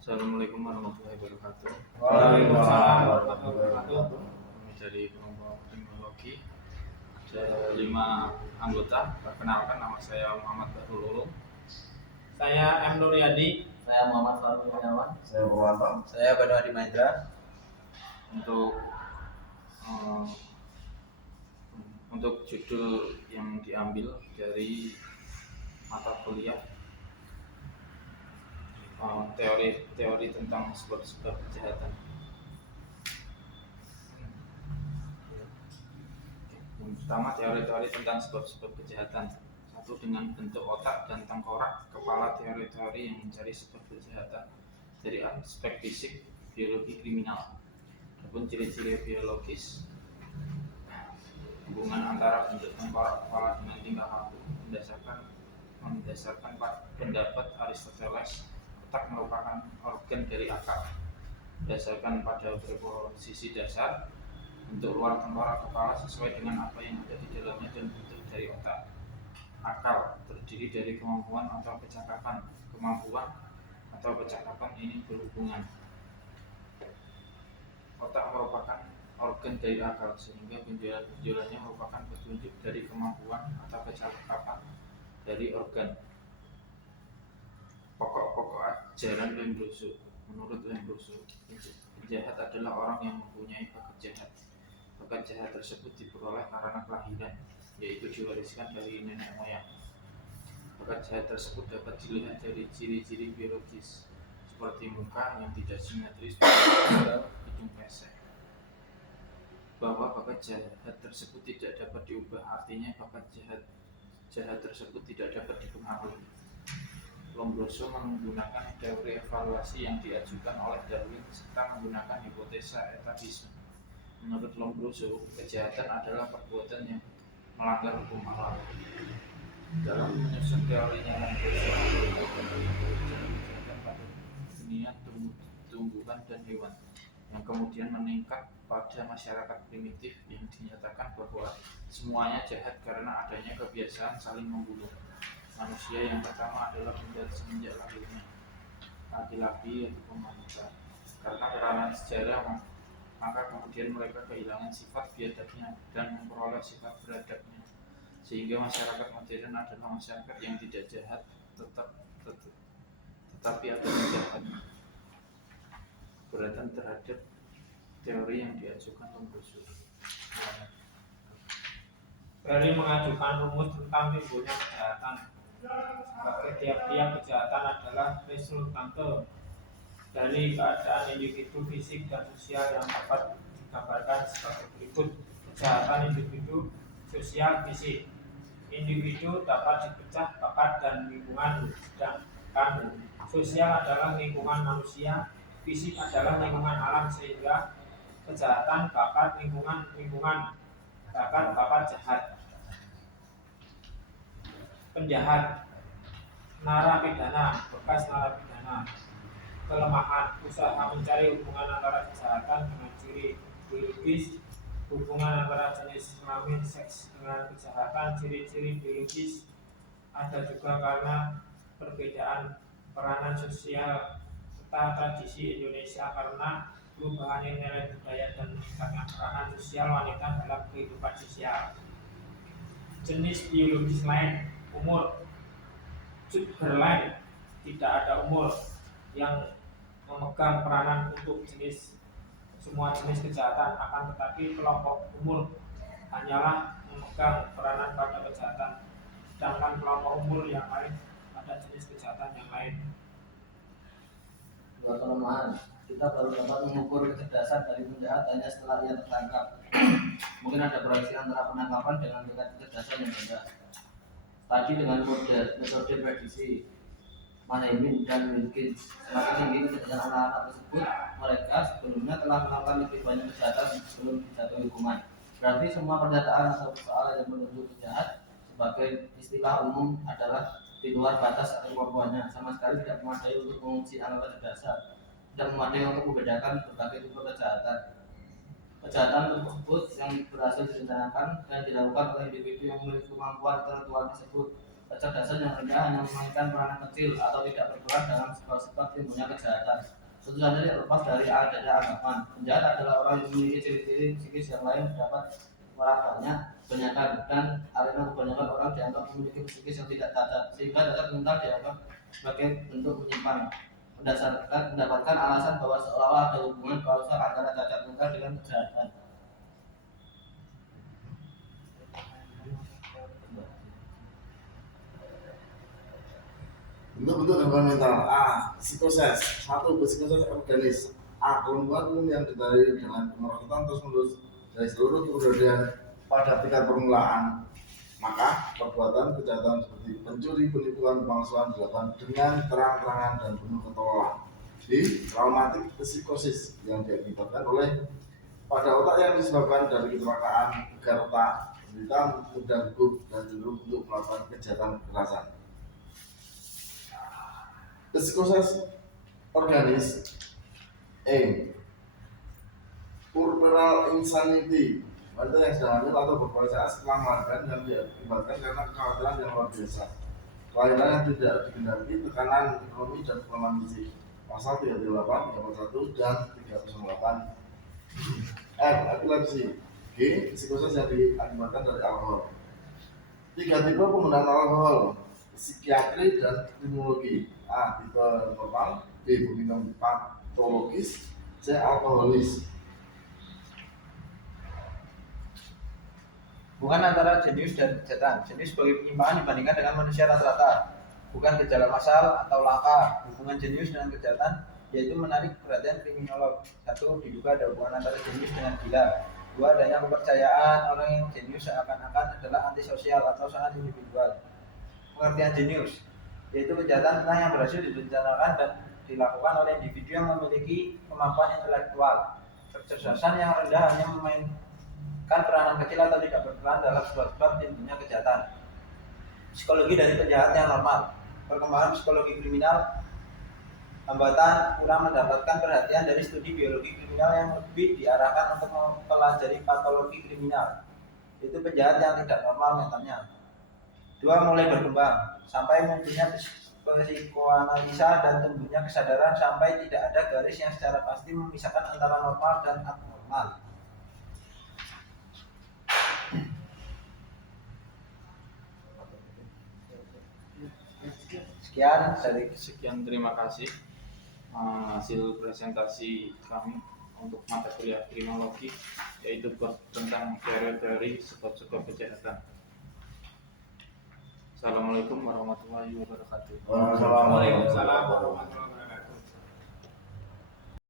Assalamualaikum warahmatullahi wabarakatuh. Waalaikumsalam warahmatullahi wabarakatuh. Kami dari kelompok kriminologi ada 5 anggota. Perkenalkan, nama saya Muhammad Bahrul Ulum. Saya M. Nuryadi. Saya Muhammad Farul Kurniawan. Saya Purwanto. Saya Banu Hadi Mahendra. Untuk judul yang diambil dari mata kuliah teori tentang sebab-sebab kejahatan. Yang pertama, teori-teori tentang sebab-sebab kejahatan. Satu, dengan bentuk otak dan tengkorak kepala. Teori-teori yang mencari sebab kejahatan dari aspek fisik, biologi, kriminal. Adapun ciri-ciri biologis, hubungan antara bentuk tengkorak kepala dengan tingkah laku mendasarkan pendapat Aristoteles, otak merupakan organ dari akal. Berdasarkan pada preposisi dasar, bentuk luar tengkorak kepala sesuai dengan apa yang ada di dalamnya dan bentuk dari otak. Akal terdiri dari kemampuan atau kecakapan. Kemampuan atau kecakapan ini berhubungan. Otak merupakan organ dari akal, sehingga benjolannya merupakan petunjuk dari kemampuan atau kecakapan dari organ. Pokok-pokok ajaran Lombroso. Menurut Lombroso, penjahat adalah orang yang mempunyai bakat jahat. Bakat jahat tersebut diperoleh karena kelahiran, yaitu diwariskan dari nenek moyang. Bakat jahat tersebut dapat dilihat dari ciri-ciri biologis, seperti muka yang tidak simetris dan hidung pesek. Bahwa bakat jahat tersebut tidak dapat diubah, artinya bakat jahat tersebut tidak dapat dipengaruhi. Lombroso menggunakan teori evaluasi yang diajukan oleh Darwin serta menggunakan hipotesa etabisme. Menurut Lombroso, kejahatan adalah perbuatan yang melanggar hukum alam. Dalam menyusun teorinya, Lombroso kejahatan pada dunia tumbuhan dan hewan, yang kemudian meningkat pada masyarakat primitif yang dinyatakan bahwa semuanya jahat karena adanya kebiasaan saling membunuh. Manusia yang pertama adalah penjahat semenjak lahirnya, laki-laki atau wanita. Karena peranan sejarah, maka kemudian mereka kehilangan sifat biadabnya dan memperoleh sifat beradabnya, sehingga masyarakat modern adalah masyarakat yang tidak jahat tetapi adanya jahat. Keberatan terhadap teori yang diajukan Lombroso. Ferry mengajukan rumus tentang timbulnya kejahatan. Sebagai tiap-tiap kejahatan adalah resultante dari keadaan individu fisik dan sosial yang dapat digambarkan sebagai berikut. Kejahatan individu sosial fisik. Individu dapat dipecah bakat dan lingkungan, sedangkan sosial adalah lingkungan manusia, fisik adalah lingkungan alam, sehingga kejahatan bakat lingkungan bakat jahat. Penjahat, narapidana, bekas narapidana. Kelemahan, usaha mencari hubungan antara kejahatan dengan ciri biologis. Hubungan antara jenis kelamin seks dengan kejahatan, ciri-ciri biologis. Ada juga karena perbedaan peranan sosial serta tradisi Indonesia, karena perubahan nilai budaya dan meningkatnya peranan sosial wanita dalam kehidupan sosial. Jenis biologis lain, umur. Gender lain, tidak ada umur yang memegang peranan untuk semua jenis kejahatan, akan tetapi kelompok umur hanyalah memegang peranan pada kejahatan, sedangkan kelompok umur yang lain pada jenis kejahatan yang lain. Dua kelemahan, kita baru dapat mengukur kecerdasan dari penjahat hanya setelah ia tertangkap. Mungkin ada proyeksi antara penangkapan dengan tingkat kecerdasan yang rendah. Tadi dengan metode prediksi Manheim dan Wilkins, semakin tinggi kecerdasan anak-anak tersebut, mereka sebelumnya telah melakukan lebih banyak kejahatan sebelum dijatuhi hukuman. Berarti semua pernyataan atau persoalan yang menuduh penjahat sebagai istilah umum adalah di luar batas kemampuannya, sama sekali tidak memadai untuk menguji alat kecerdasan, tidak memadai untuk membedakan berbagai tipe kejahatan. Kejahatan tersebut yang berhasil direncanakan dan dilakukan oleh individu yang memiliki kemampuan intelektual tersebut kecerdasan yang rendah hanya memainkan peranan kecil atau tidak berperan dalam sebab-sebab timbulnya kejahatan. Tentu saja terlepas dari adanya anggapan. Penjahat adalah orang yang memiliki ciri-ciri psikis yang lain dapat melakukannya kebanyakan, dan karena kebanyakan orang dianggap memiliki psikis yang tidak cacat, sehingga cacat mental dianggap sebagai bentuk menyimpang. Mendapatkan alasan bahwa seolah-olah ada hubungan kausal antara cacat mental dengan kejahatan. Bentuk-bentuk gangguan mental. A. Psikoses. 1. Psikoses organis. A. Kelumpuhan umum yang ditandai dengan kemerosotan terus-menerus dari seluruh kepribadian pada tingkat permulaan. Maka perbuatan kejahatan seperti pencuri, penipuan, pemalsuan dilakukan dengan terang-terangan dan penuh ketololan. B. Traumatik psikosis yang diakibatkan oleh pada otak yang disebabkan dari kecelakaan agar otak menderita mudah gugup dan cenderung untuk melakukan kejahatan kekerasan. Psikosis organis. E. Puerperal insanity, wanita yang sedang hamil atau berpuasa setelah melahirkan yang diakibatkan karena kekhawatiran yang luar biasa, kelahiran yang tidak dikendaki, tekanan ekonomi dan kelemahan fisik. Pasal 38, 31 dan 308. F. Epilepsi. G. Psikosis yang diakibatkan dari alkohol. 3 tipe penggunaan alkohol: psikiatri dan kriminologi. A. Tipe normal. B. Peminum patologis. C. Alkoholis. Hubungan antara jenius dan kejahatan. Jenius sebagai penyimpangan dibandingkan dengan manusia rata-rata, bukan gejala massal atau langka. Hubungan jenius dengan kejahatan yaitu menarik perhatian kriminolog. 1. Diduga ada hubungan antara jenius dengan gila. 2. Adanya kepercayaan orang yang jenius seakan-akan adalah antisosial atau sangat individual. Pengertian jenius yaitu kejahatan yang berhasil direncanakan dan dilakukan oleh individu yang memiliki kemampuan intelektual. Kecerdasan yang rendah hanya memainkan peranan kecil atau tidak berperan dalam sebab-sebab timbulnya kejahatan. Psikologi dari penjahat yang normal. Perkembangan psikologi kriminal. Hambatan kurang mendapatkan perhatian dari studi biologi kriminal yang lebih diarahkan untuk mempelajari patologi kriminal, yaitu penjahat yang tidak normal mentalnya. 2. Mulai berkembang sampai munculnya psikoanalisa dan tumbuhnya kesadaran sampai tidak ada garis yang secara pasti memisahkan antara normal dan abnormal. Sekian, terima kasih hasil presentasi kami untuk mata kuliah kriminologi, yaitu tentang teori-teori sebab-sebab kejahatan. Assalamualaikum warahmatullahi wabarakatuh. Waalaikumsalam warahmatullahi wabarakatuh.